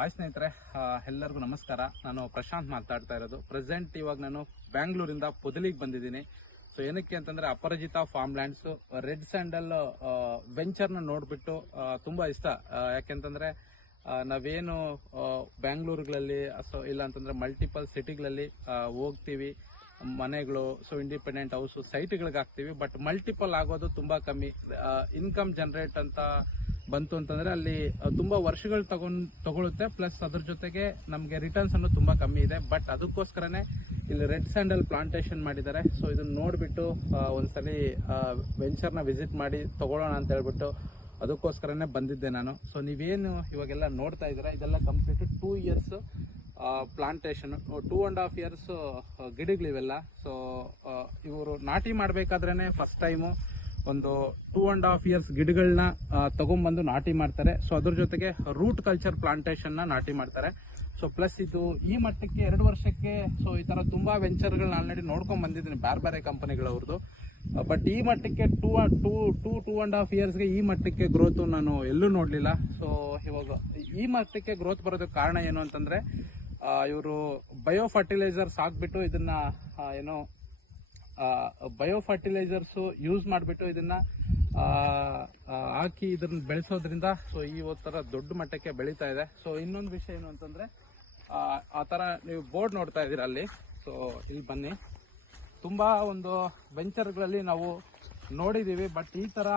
Hi ಸ್ನೇಹಿತರೆ, ಎಲ್ಲರಿಗೂ ನಮಸ್ಕಾರ. ನಾನು ಪ್ರಶಾಂತ್ ಮಾತಾಡ್ತಾ ಇರೋದು. ಪ್ರೆಸೆಂಟ್ ಇವಾಗ ನಾನು ಬ್ಯಾಂಗ್ಳೂರಿಂದ ಪೊದಲಿಗೆ ಬಂದಿದ್ದೀನಿ. ಸೊ ಏನಕ್ಕೆ ಅಂತಂದ್ರೆ ಅಪರಿಚಿತ ಫಾರ್ಮ್ ಲ್ಯಾಂಡ್ಸ್ ರೆಡ್ ಸ್ಯಾಂಡಲ್ ವೆಂಚರ್ನ ನೋಡ್ಬಿಟ್ಟು ತುಂಬಾ ಇಷ್ಟ. ಯಾಕೆಂತಂದ್ರೆ ನಾವೇನು ಬ್ಯಾಂಗ್ಳೂರುಗಳಲ್ಲಿ ಇಲ್ಲ ಅಂತಂದ್ರೆ ಮಲ್ಟಿಪಲ್ ಸಿಟಿಗಳಲ್ಲಿ ಹೋಗ್ತೀವಿ, ಮನೆಗಳು, ಸೊ ಇಂಡಿಪೆಂಡೆಂಟ್ ಹೌಸ್ ಸೈಟ್ಗಳಿಗೆ ಹಾಕ್ತಿವಿ. ಬಟ್ ಮಲ್ಟಿಪಲ್ ಆಗೋದು ತುಂಬಾ ಕಮ್ಮಿ. ಇನ್ಕಮ್ ಜನರೇಟ್ ಅಂತ ಬಂತು ಅಂತಂದ್ರೆ ಅಲ್ಲಿ ತುಂಬಾ ವರ್ಷಗಳು ತಗೊಳುತ್ತೆ. ಪ್ಲಸ್ ಅದ್ರ ಜೊತೆಗೆ ನಮ್ಗೆ ರಿಟರ್ನ್ಸ್ ಅನ್ನು ತುಂಬಾ ಕಮ್ಮಿ ಇದೆ. ಬಟ್ ಅದಕ್ಕೋಸ್ಕರನೇ ಇಲ್ಲಿ ರೆಡ್ ಸ್ಯಾಂಡಲ್ ಪ್ಲಾಂಟೇಶನ್ ಮಾಡಿದ್ದಾರೆ. ಸೊ ಇದನ್ನ ನೋಡ್ಬಿಟ್ಟು ಒಂದ್ಸಲಿ ವೆಂಚರ್ನ ವಿಸಿಟ್ ಮಾಡಿ ತಗೊಳ್ಳೋಣ ಅಂತ ಹೇಳ್ಬಿಟ್ಟು ಅದಕ್ಕೋಸ್ಕರನೇ ಬಂದಿದ್ದೆ ನಾನು. ಸೊ ನೀವೇನು ಇವಾಗೆಲ್ಲ ನೋಡ್ತಾ ಇದ್ದೀರಾ, ಇದೆಲ್ಲ ಕಂಪ್ಲೀಟ್ 2 ಇಯರ್ಸ್ ಪ್ಲಾಂಟೇಶನ್, 2.5 ಇಯರ್ಸ್ ಗಿಡಗಳಿವೆಲ್ಲ. ಸೊ ಇವರು ನಾಟಿ ಮಾಡ್ಬೇಕಾದ್ರೇನೆ ಫಸ್ಟ್ ಟೈಮು ಒಂದು 2.5 ಇಯರ್ಸ್ ಗಿಡಗಳನ್ನ ತಗೊಂಡ್ಬಂದು ನಾಟಿ ಮಾಡ್ತಾರೆ. ಸೊ ಅದ್ರ ಜೊತೆಗೆ ರೂಟ್ ಕಲ್ಚರ್ ಪ್ಲಾಂಟೇಶನ್ ನ ನಾಟಿ ಮಾಡ್ತಾರೆ. ಸೊ ಪ್ಲಸ್ ಇದು ಈ ಮಟ್ಟಕ್ಕೆ 2 ವರ್ಷಕ್ಕೆ ಸೊ ಈ ತರ ತುಂಬಾ ವೆಂಚರ್ಗಳನ್ನ ಆಲ್ರೆಡಿ ನೋಡ್ಕೊಂಡ್ ಬಂದಿದ್ದೀನಿ ಬೇರೆ ಬೇರೆ ಕಂಪನಿಗಳವ್ರದ್ದು. ಬಟ್ ಈ ಮಟ್ಟಕ್ಕೆ 2.5 ಇಯರ್ಸ್ಗೆ ಈ ಮಟ್ಟಕ್ಕೆ ಗ್ರೋತ್ ನಾನು ಎಲ್ಲೂ ನೋಡ್ಲಿಲ್ಲ. ಸೊ ಇವಾಗ ಈ ಮಟ್ಟಕ್ಕೆ ಗ್ರೋತ್ ಬರೋದಕ್ಕೆ ಕಾರಣ ಏನು ಅಂತಂದ್ರೆ ಇವರು ಬಯೋ ಫರ್ಟಿಲೈಸರ್ಸ್ ಹಾಕ್ಬಿಟ್ಟು ಇದನ್ನ ಏನೋ ಬಯೋ ಫರ್ಟಿಲೈಸರ್ಸ್ ಯೂಸ್ ಮಾಡಿಬಿಟ್ಟು ಇದನ್ನ ಹಾಕಿ ಇದನ್ನ ಬೆಳೆಸೋದ್ರಿಂದ ಸೊ ಈ ತರ ದೊಡ್ಡ ಮಟ್ಟಕ್ಕೆ ಬೆಳೀತಾ ಇದೆ. ಸೊ ಇನ್ನೊಂದು ವಿಷಯ ಏನು ಅಂತಂದ್ರೆ ಆ ತರ ನೀವು ಬೋರ್ಡ್ ನೋಡ್ತಾ ಇದ್ದೀರಾ ಅಲ್ಲಿ. ಸೊ ಇಲ್ಲಿ ಬನ್ನಿ, ತುಂಬಾ ಒಂದು ವೆಂಚರ್ಗಳಲ್ಲಿ ನಾವು ನೋಡಿದೀವಿ, ಬಟ್ ಈ ತರ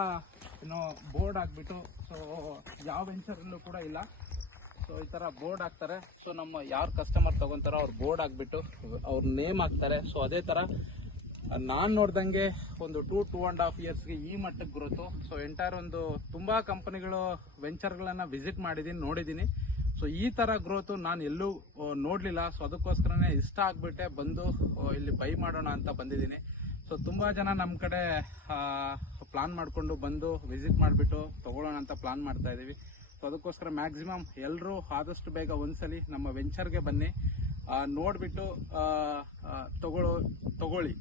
ಏನೋ ಬೋರ್ಡ್ ಹಾಕ್ಬಿಟ್ಟು ಸೊ ಯಾವ ವೆಂಚರಲ್ಲೂ ಕೂಡ ಇಲ್ಲ. ಸೊ ಈ ತರ ಬೋರ್ಡ್ ಹಾಕ್ತಾರೆ. ಸೊ ನಮ್ಮ ಯಾರು ಕಸ್ಟಮರ್ ತಗೊಂತಾರೋ ಅವ್ರು ಬೋರ್ಡ್ ಹಾಕ್ಬಿಟ್ಟು ಅವ್ರ ನೇಮ್ ಹಾಕ್ತಾರೆ. ಸೊ ಅದೇ ತರ ನಾನ್ ನೋಡ್ದಂಗೆ ಒಂದು 2.5 ಇಯರ್ಸ್ಗೆ ಈ ಮಟ್ಟಕ್ಕೆ ಗ್ರೋತು. ಸೊ ಎಂಟೈರ್ ಒಂದು ತುಂಬಾ ಕಂಪನಿಗಳು ವೆಂಚರ್ಗಳನ್ನ ವಿಸಿಟ್ ಮಾಡಿದೀನಿ, ನೋಡಿದೀನಿ. ಸೊ ಈ ತರ ಗ್ರೋತು ನಾನು ಎಲ್ಲೂ ನೋಡ್ಲಿಲ್ಲ. ಸೊ ಅದಕ್ಕೋಸ್ಕರನೇ ಇಷ್ಟ ಆಗ್ಬಿಟ್ಟೆ ಬಂದು ಇಲ್ಲಿ ಬೈ ಮಾಡೋಣ ಅಂತ ಬಂದಿದ್ದೀನಿ. ಸೊ ತುಂಬಾ ಜನ ನಮ್ಮ ಕಡೆ ಪ್ಲಾನ್ ಮಾಡ್ಕೊಂಡು ಬಂದು ವಿಸಿಟ್ ಮಾಡಿಬಿಟ್ಟು ತಗೊಳ್ಳೋಣ ಅಂತ ಪ್ಲಾನ್ ಮಾಡ್ತಾ ಇದೀವಿ. ಸೊ ಅದಕ್ಕೋಸ್ಕರ ಮ್ಯಾಕ್ಸಿಮಮ್ ಎಲ್ಲರೂ ಆದಷ್ಟು ಬೇಗ ಒಂದ್ಸಲಿ ನಮ್ಮ ವೆಂಚರ್ಗೆ ಬನ್ನಿ, ನೋಡ್ಬಿಟ್ಟು ತಗೊಳ್ಳಿ.